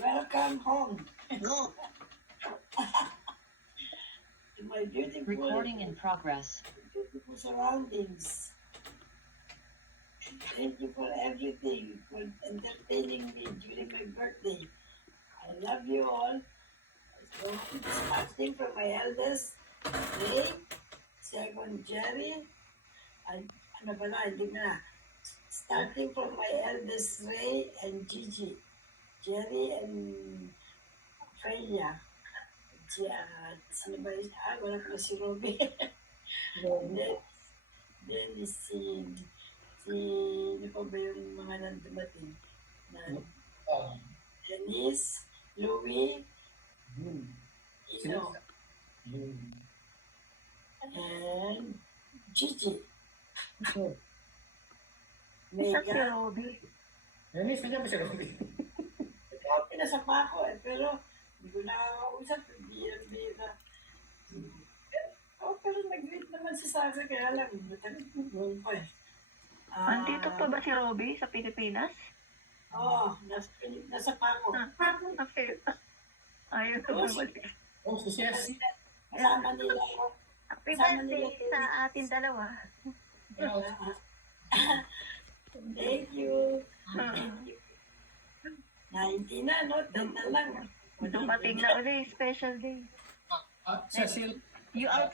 Welcome home. No. To my beautiful, Recording in progress. beautiful surroundings. Thank you for everything, for entertaining me during my birthday. I love you all. So, starting from my eldest, Ray, second Jerry, ano pala, hindi na. Starting from my eldest Ray and Gigi, Jerry and Freya. Sino ba yun? Wala ko na si Robby. then si ano pa ba yung mga nandumating? Dennis, Louie, Ino, and Gigi. Isa si Mega. Robby. Dennis, kanya ba si Robby? Pinasapa ko pero hindi ko nakakausap. Bira. Pero nag-greet naman si Sasa kaya lang. Buong pa eh. Andito pa ba si Robby sa Pilipinas? Oo, nasa Paco. Okay. Ayun na bumalik. Oh, success. Kasama nila ako. Happy birthday sa ating dalawa. Thank you. 19 na, no? 10 na lang. Dumating na ulit, special day. Cecil, You are